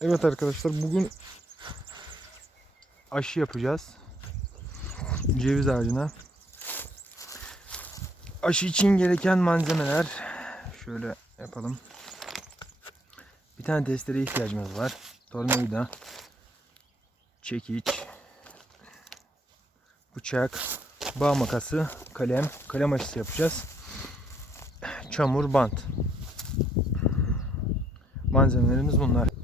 Evet arkadaşlar bugün aşı yapacağız. Ceviz ağacına. Aşı için gereken malzemeler şöyle yapalım. Bir tane testere ihtiyacımız var. Tornavida, çekiç, bıçak, bağ makası, kalem, kalem aşısı yapacağız. Çamur, bant. Malzemelerimiz bunlar.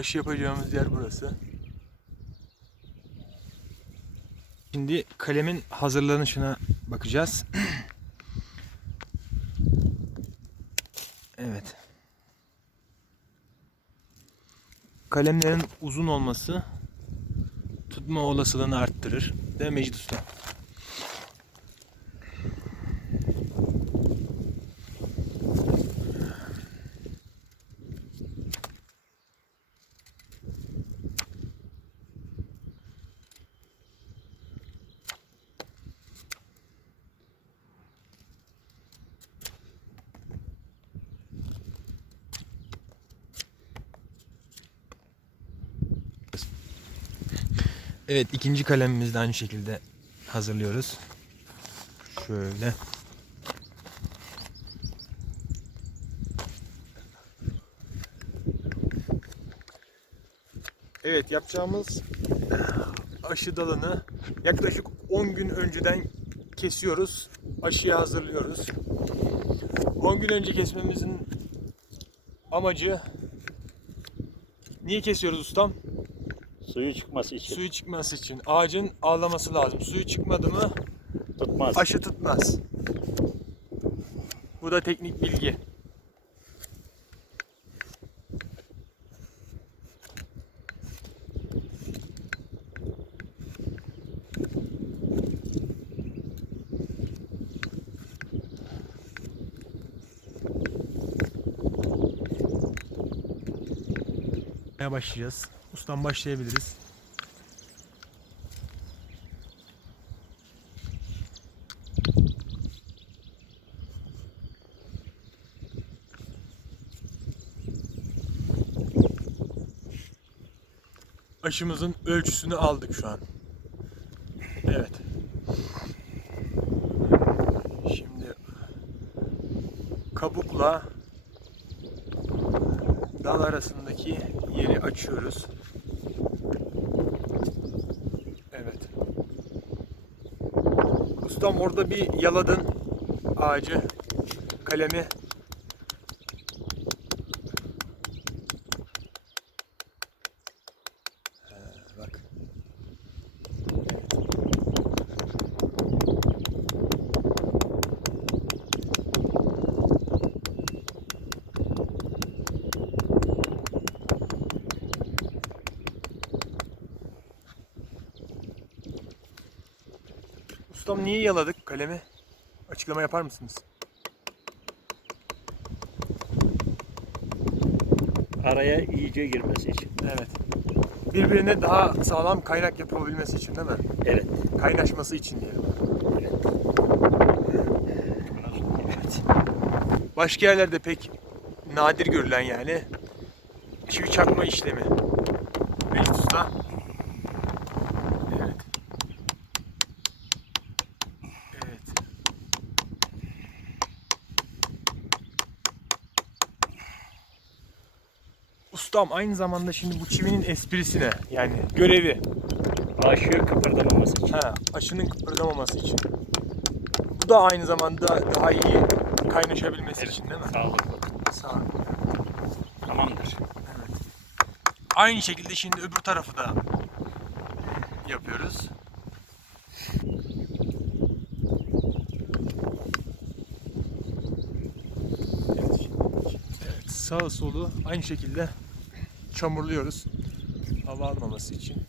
Aşı yapacağımız yer burası. Şimdi kalemin hazırlanışına bakacağız. evet. Kalemlerin uzun olması tutma olasılığını arttırır. Değil mi Mecid Usta? Evet ikinci kalemimizi de aynı şekilde hazırlıyoruz. Şöyle. Evet yapacağımız aşı dalını yaklaşık 10 gün önceden kesiyoruz. Aşıya hazırlıyoruz. 10 gün önce kesmemizin amacı niye kesiyoruz ustam? Suyu çıkması için Suyu çıkması için. Ağacın ağlaması lazım. Suyu çıkmadı mı tutmaz. aşı tutmaz. Bu da teknik bilgi. başlayacağız. Ustam başlayabiliriz. aşımızın ölçüsünü aldık şu an. Evet. Şimdi kabukla dal arasındaki yeri açıyoruz. Evet. Ustam orada bir yaladın ağacı, kalemi. Ustam niye yaladık kalemi? Açıklama yapar mısınız? Araya iyice girmesi için. Evet. Birbirine daha sağlam kaynak yapabilmesi için değil mi? Evet. Kaynaşması için diyelim. Evet. Evet. Başka yerlerde pek nadir görülen yani çivi çakma işlemi. Usta. Evet. Evet. Ustam aynı zamanda şimdi bu çivinin esprisi ne? Yani görevi. Aşı kıpırdamaması için. Ha, aşının kıpırdamaması için. Bu da aynı zamanda daha iyi kaynaşabilmesi için değil mi? Sağlıklı. Sağ ol. Tamamdır. Aynı şekilde şimdi öbür tarafı da yapıyoruz. Evet, sağ solu aynı şekilde çamurluyoruz. Hava almaması için.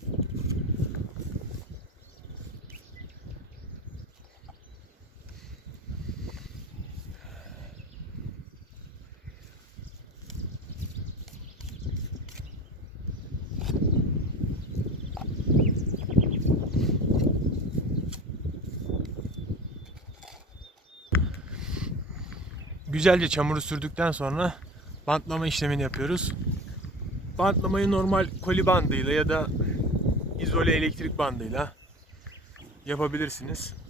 Güzelce çamuru sürdükten sonra bantlama işlemini yapıyoruz. Bantlamayı normal koli bandıyla ya da izole elektrik bandıyla yapabilirsiniz.